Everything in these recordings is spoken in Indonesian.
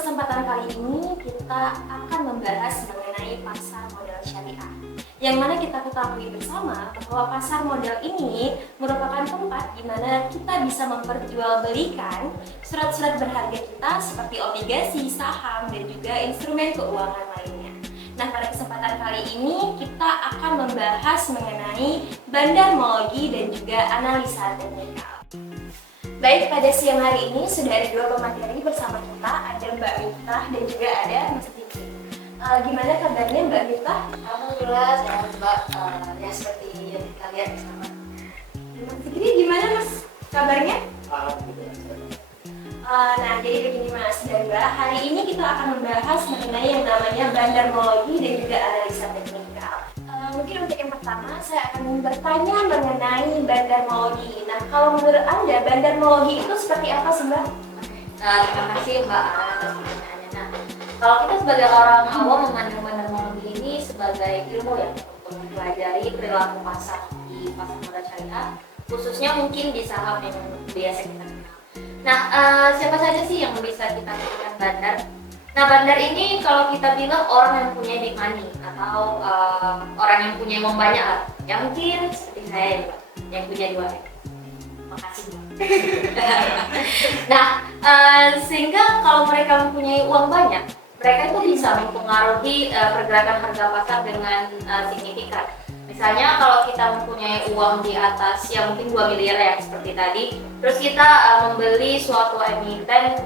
kesempatan kali ini kita akan membahas mengenai pasar modal syariah. Yang mana kita ketahui bersama bahwa pasar modal ini merupakan tempat di mana kita bisa memperjualbelikan surat-surat berharga kita seperti obligasi, saham, dan juga instrumen keuangan lainnya. Nah, pada kesempatan kali ini kita akan membahas mengenai bandarmologi dan juga analisa teknikal. Baik, pada siang hari ini sudah ada dua pemateri bersama kita, ada Mbak Miftah dan juga ada Mas Fikri. Gimana kabarnya Mbak Miftah? Alhamdulillah sehat Mbak, ya seperti yang kita lihat bersama. Mas Fikri gimana Mas kabarnya? Alhamdulillah. Nah, jadi begini Mas dan Mbak, hari ini kita akan membahas mengenai yang namanya bandarmologi dan juga analisa teknikal. Mungkin untuk yang pertama saya akan bertanya mengenai bandarmologi. Nah, kalau menurut Anda bandarmologi itu seperti apa sih Mbak? Terima kasih Mbak atas pertanyaannya. Nah, kalau kita sebagai orang awam memandang bandarmologi ini sebagai ilmu ya untuk mempelajari perilaku pasar di pasar modal syariah, khususnya mungkin di saham yang biasa kita kenal. Nah, siapa saja sih yang bisa kita katakan bandar? Nah, bandar ini kalau kita bilang orang yang punya big money atau orang yang punya uang banyak lah. Ya mungkin seperti saya ya, Pak, yang punya 2 M. Makasih. Nah, sehingga kalau mereka mempunyai uang banyak, mereka itu bisa mempengaruhi pergerakan harga pasar dengan signifikan. Misalnya kalau kita mempunyai uang di atas ya mungkin 2 miliar ya seperti tadi, terus kita membeli suatu emiten,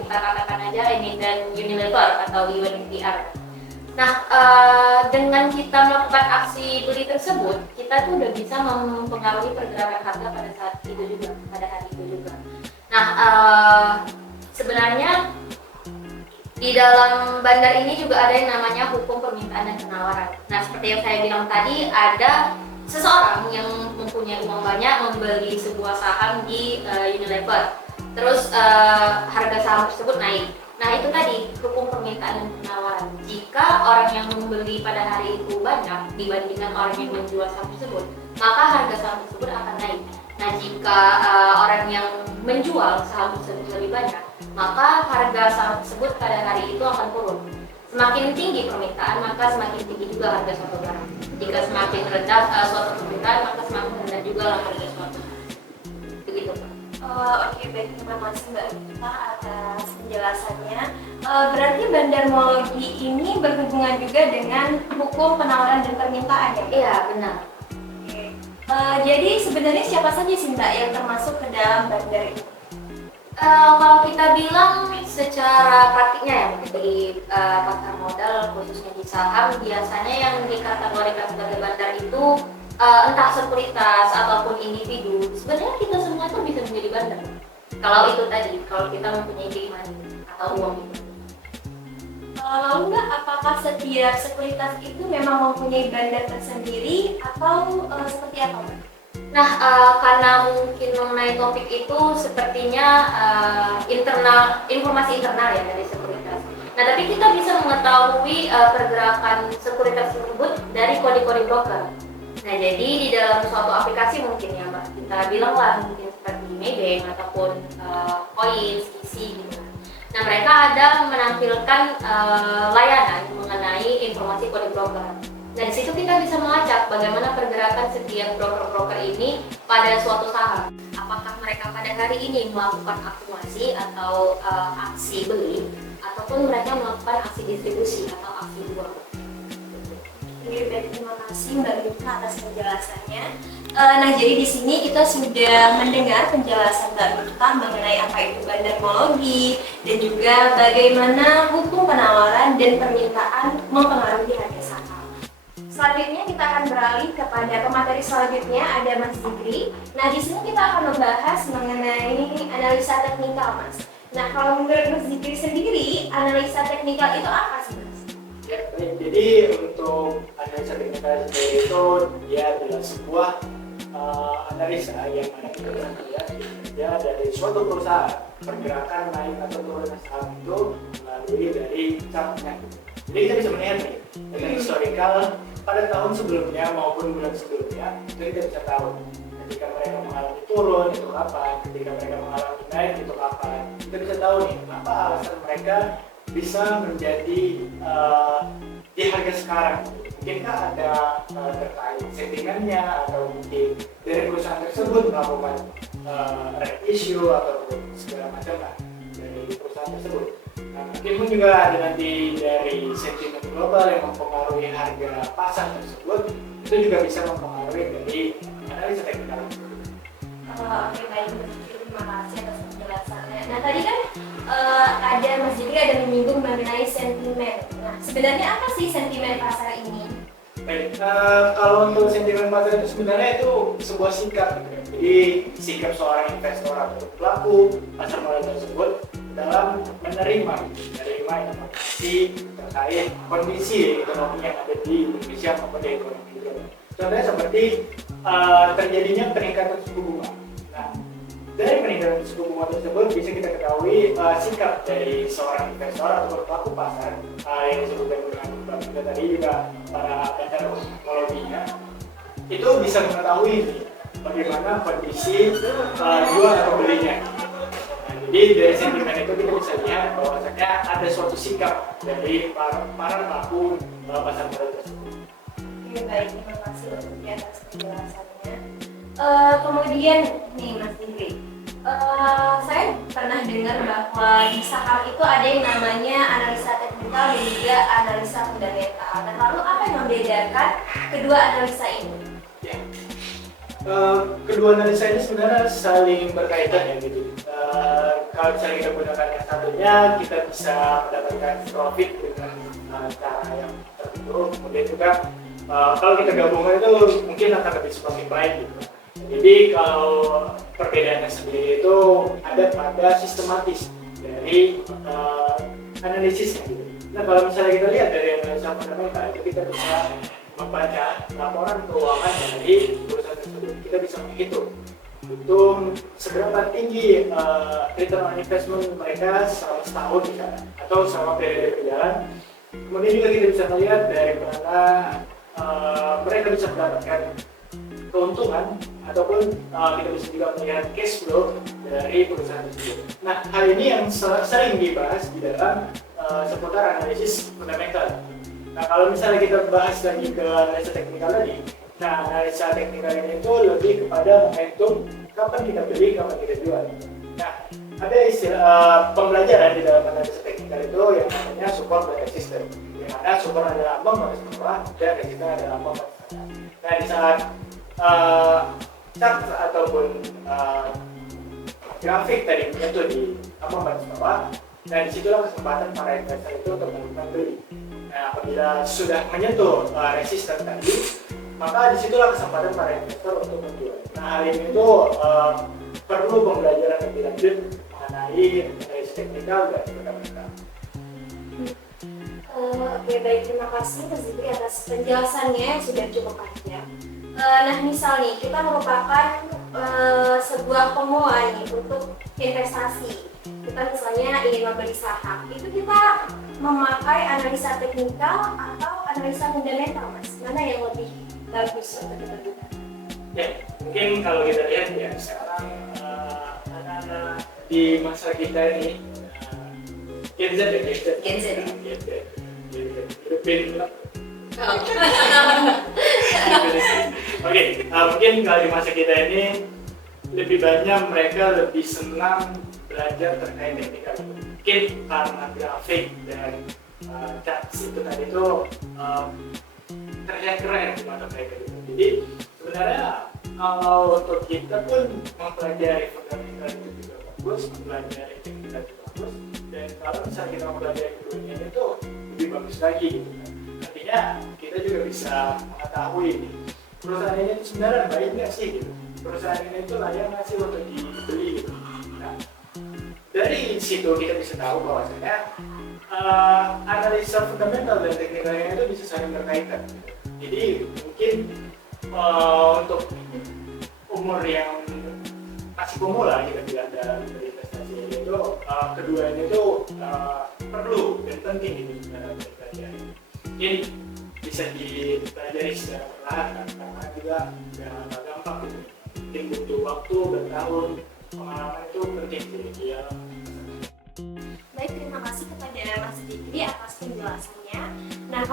kita katakan aja emiten Unilever atau UNVR. Nah, dengan kita melakukan aksi beli tersebut, kita tuh udah bisa mempengaruhi pergerakan harga pada saat itu juga, pada hari itu juga. Nah, sebenarnya di dalam bandar ini juga ada yang namanya hukum permintaan dan penawaran. Nah, seperti yang saya bilang tadi, ada seseorang yang mempunyai uang banyak membeli sebuah saham di Unilever. Terus harga saham tersebut naik. Nah, itu tadi hukum permintaan dan penawaran. Jika orang yang membeli pada hari itu banyak dibandingkan orang yang menjual saham tersebut, maka harga saham tersebut akan naik. Nah, jika orang yang menjual saham tersebut lebih banyak, maka harga saham tersebut pada hari itu akan turun. Semakin tinggi permintaan, maka semakin tinggi juga harga suatu barang. Jika semakin rendah suatu permintaan, maka semakin rendah juga harga suatu barang. Begitu, Pak. Oke, baik, terima kasih Mbak Miftah atas penjelasannya. Berarti bandarmologi ini berhubungan juga dengan hukum penawaran dan permintaan ya? Iya, benar. Oke. Jadi sebenarnya siapa saja sih Mbak yang termasuk ke dalam bandar ini? Kalau kita bilang secara praktiknya ya di pasar modal khususnya di saham, biasanya yang dikategorikan sebagai bandar itu entah sekuritas ataupun individu. Sebenarnya kita semua tuh bisa menjadi bandar. Kalau itu tadi, kalau kita mempunyai big money atau uang itu. Lalu Mbak, apakah setiap sekuritas itu memang mempunyai bandar tersendiri atau seperti apa Mbak? Nah, karena mungkin mengenai topik itu sepertinya informasi internal ya dari sekuritas. Nah, tapi kita bisa mengetahui pergerakan sekuritas tersebut dari kode-kode broker. Nah, jadi di dalam suatu aplikasi mungkin ya Mbak, kita bilang lah mungkin seperti Maybank ataupun Coins, Kisi gitu. Nah, mereka ada menampilkan layanan mengenai informasi kode broker. Nah, di situ kita bisa melacak bagaimana pergerakan setiap broker-broker ini pada suatu saham. Apakah mereka pada hari ini melakukan akumulasi atau aksi beli, ataupun mereka melakukan aksi distribusi atau aksi jual. Oke, baik, terima kasih Mbak Miftah atas penjelasannya. Nah, jadi di sini kita sudah mendengar penjelasan Mbak Miftah mengenai apa itu bandarmologi dan juga bagaimana hukum penawaran dan permintaan mempengaruhi harga saham. Selanjutnya kita akan beralih kepada pemateri selanjutnya, ada Mas Fikri. Nah, di sini kita akan membahas mengenai analisa teknikal, Mas. Nah, kalau menurut Mas Fikri sendiri, analisa teknikal itu apa sih, Mas? Ya, baik. Jadi untuk analisa teknikal sendiri itu dia adalah sebuah analisa yang mana kita bisa melihat kinerja dari suatu perusahaan, pergerakan naik atau turunnya saham itu melalui dari chartnya. Jadi kita bisa melihat nih dengan historical pada tahun sebelumnya maupun bulan sebelumnya, itu kita bisa tahu ketika mereka mengalami turun itu kapan, ketika mereka mengalami naik itu kapan. Kita bisa tahu nih apa alasan mereka bisa menjadi di harga sekarang. Mungkinkah ada terkait sentimennya atau mungkin dari perusahaan tersebut melakukan issue atau segala macam lah dari perusahaan tersebut. Nah, mungkin pun juga ada nanti dari sentimen global yang mempengaruhi harga pasar tersebut, itu juga bisa mempengaruhi dari analisa teknikal. Oke, baik, terima kasih atas penjelasannya. Nah, tadi kan ada Mas Jikri ada menyinggung mengenai sentimen. Nah, sebenarnya apa sih sentimen pasar ini? Baik, kalau untuk sentimen pasar itu sebenarnya itu sebuah sikap. Jadi sikap seorang investor atau pelaku pasar modal tersebut dalam menerima informasi terkait kondisi ekonomi yang ada di Indonesia maupun di ekonomi global. Contohnya seperti terjadinya peningkatan suku bunga. Nah, dari peningkatan suku bunga tersebut bisa kita ketahui sikap dari seorang investor atau pelaku pasar yang disebutkan dengan Mbak Mika tadi juga para pakar teknologinya itu bisa mengetahui bagaimana kondisi jual atau belinya. Nah, jadi dari sentimen itu kita bisa lihat bahwasanya ada suatu sikap dari para pelaku pasar modal tersebut. Oke, baik, terima kasih untuk di atas penjelasannya. Kemudian nih Mas Jikri, saya pernah dengar bahwa di saham itu ada yang namanya analisa teknikal dan juga analisa fundamental. Nah, lalu apa yang membedakan kedua analisa ini? Ya. Kedua analisa ini sebenarnya saling berkaitan ya gitu. Kalau misalnya kita gunakan yang satunya, kita bisa mendapatkan profit dengan cara yang tertentu. Kemudian juga kalau kita gabungkan itu mungkin akan lebih semakin baik gitu. Jadi kalau perbedaannya sendiri itu ada pada sistematis dari analisisnya gitu. Nah, kalau misalnya kita lihat dari analisa fundamental itu kita bisa membaca laporan keuangan dari perusahaan tersebut. Kita bisa menghitung itu seberapa tinggi return on investment mereka selama setahun misalnya atau selama periode berjalan. Kemudian juga kita bisa melihat dari mana mereka bisa mendapatkan keuntungan ataupun kita bisa juga melihat cash flow dari perusahaan tersebut. Nah, hal ini yang sering dibahas di dalam seputar analisis fundamental. Nah, kalau misalnya kita bahas lagi ke analisa teknikal tadi, nah analisa teknikal ini itu lebih kepada momentum kapan kita beli, kapan kita jual. Nah, ada istilah pembelajaran di dalam analisa teknikal itu yang namanya support dan resistance. Di mana support adalah ambang batas bawah dan resistance adalah ambang batas atas. Nah, di saat chart ataupun grafik tadi menyentuh di ambang batas bawah, nah disitulah kesempatan para investor itu untuk melakukan beli. Nah, apabila sudah menyentuh resisten tadi, maka disitulah kesempatan para investor untuk menjual. Nah, hal ini itu perlu pembelajaran lebih lanjut mengenai analisa teknikal dan fundamental. Oke, baik, terima kasih Mas Jikri atas penjelasannya yang sudah cukup panjang. Nah, misal nih kita merupakan sebuah pemula nih untuk investasi. Kita misalnya ingin membeli saham, itu kita memakai analisa teknikal atau analisa fundamental, Mas? Mana yang lebih bagus untuk kita gunakan? Ya, mungkin kalau kita lihat ya sekarang anak-anak di masa kita ini Gen Z ya, Gen Z. Oke, mungkin kalau di masa kita ini lebih banyak mereka lebih senang belajar terkait teknikal. Mungkin karena grafik dan charts itu tadi itu terlihat keren di mata mereka gitu. Jadi sebenarnya kalau untuk kita pun mempelajari fundamental itu juga bagus, mempelajari teknikal itu bagus, dan kalau misalnya kita mempelajari keduanya itu lebih bagus lagi gitu kan. Artinya kita juga bisa mengetahui perusahaan ini itu sebenarnya baik nggak sih gitu. Perusahaan ini itu layak nggak sih untuk dibeli gitu. Nah, dari situ kita bisa tahu bahwasanya analisa fundamental dan teknikalnya itu bisa saling berkaitan. Jadi mungkin untuk umur yang masih pemula kita bilang dalam berinvestasi itu keduanya itu perlu dan penting gitu dalam berinvestasi. Mungkin bisa dipelajari secara perlahan karena juga nggak gampang gitu. Mungkin butuh waktu bertahun, pengalaman itu penting jadi dia. Baik, terima kasih kepada Mas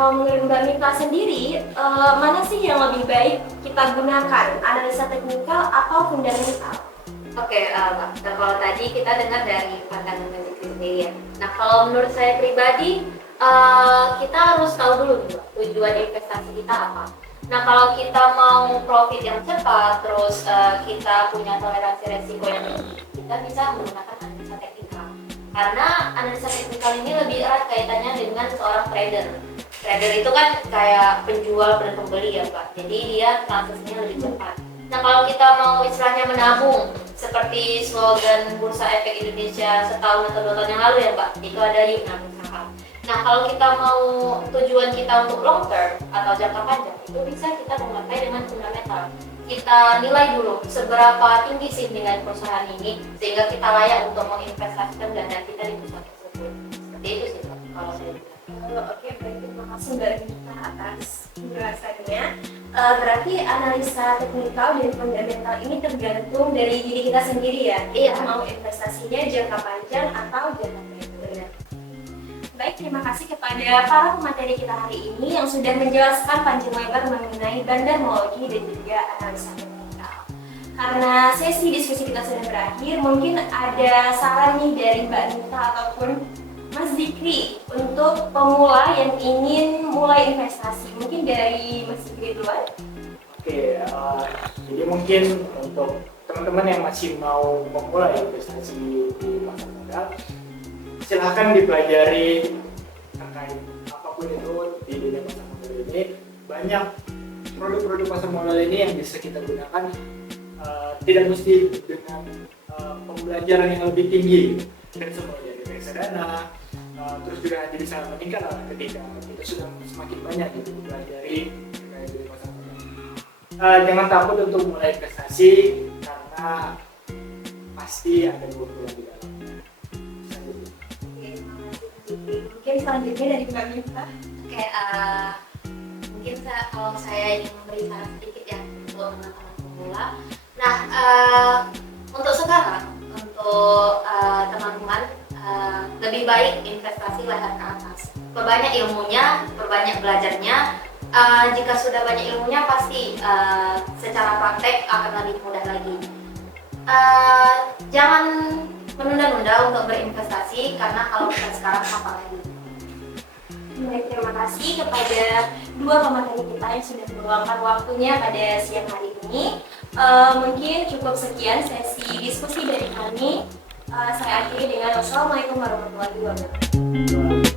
kalau menurut Mbak Mita sendiri, mana sih yang lebih baik kita gunakan, analisa teknikal atau fundamental? Oke, Mbak. Nah, kalau tadi kita dengar dari pandangan Mbak Zikri sendiri ya. Nah, kalau menurut saya pribadi, kita harus tahu dulu nih, Mbak, tujuan investasi kita apa. Nah, kalau kita mau profit yang cepat, terus kita punya toleransi resiko yang tinggi, kita bisa menggunakan analisa teknikal. Karena analisa teknikal ini lebih erat kaitannya dengan seorang trader. Trader itu kan kayak penjual dan pembeli ya, Pak. Jadi dia transaksinya lebih cepat. Nah, kalau kita mau istilahnya menabung, seperti slogan Bursa Efek Indonesia setahun atau 2 tahun yang lalu ya, Pak, itu ada yuk nabung saham. Nah, kalau kita mau tujuan kita untuk long term atau jangka panjang, itu bisa kita memakai dengan fundamental. Kita nilai dulu seberapa tinggi sih nilai perusahaan ini, sehingga kita layak untuk menginvestasikan dana kita di perusahaan tersebut. Seperti itu sih, Pak, kalau saya bilang. Oke, baik, terima kasih Mbak Mita atas penjelasannya. Berarti analisa teknikal dan fundamental ini tergantung dari diri kita sendiri ya. Iya. Mau investasinya jangka panjang atau jangka pendek. Baik, terima kasih kepada para pemateri kita hari ini yang sudah menjelaskan panjang lebar mengenai bandarmologi dan juga analisa teknikal. Karena sesi diskusi kita sudah berakhir, mungkin ada saran nih dari Mbak Mita ataupun Mas Zikri untuk pemula yang ingin mulai investasi. Mungkin dari Mas Zikri duluan. Oke, jadi mungkin untuk teman-teman yang masih mau memulai investasi di pasar modal, silahkan dipelajari terkait apapun itu di dunia pasar modal ini. Banyak produk-produk pasar modal ini yang bisa kita gunakan, tidak mesti dengan pembelajaran yang lebih tinggi, dan semua dari reksadana. Terus juga nanti bisa meningkat ketika kita sudah semakin banyak gitu mempelajari terkait dunia pasar modal. Jangan takut untuk mulai investasi karena pasti ada keuntungan di dalamnya. Mungkin selanjutnya dari Mbak Mita. Oke, mungkin kalau saya ingin memberi saran sedikit ya untuk teman-teman pemula. Nah, untuk sekarang, untuk teman-teman lebih baik investasi leher ke atas. Perbanyak ilmunya, perbanyak belajarnya. Jika sudah banyak ilmunya, pasti secara praktek akan lebih mudah lagi. Jangan menunda-nunda untuk berinvestasi karena kalau bukan sekarang kapan lagi. Baik, terima kasih kepada dua pemateri kita yang sudah meluangkan waktunya pada siang hari ini. Mungkin cukup sekian sesi diskusi dari kami. Saya akhiri dengan wassalamualaikum warahmatullahi wabarakatuh.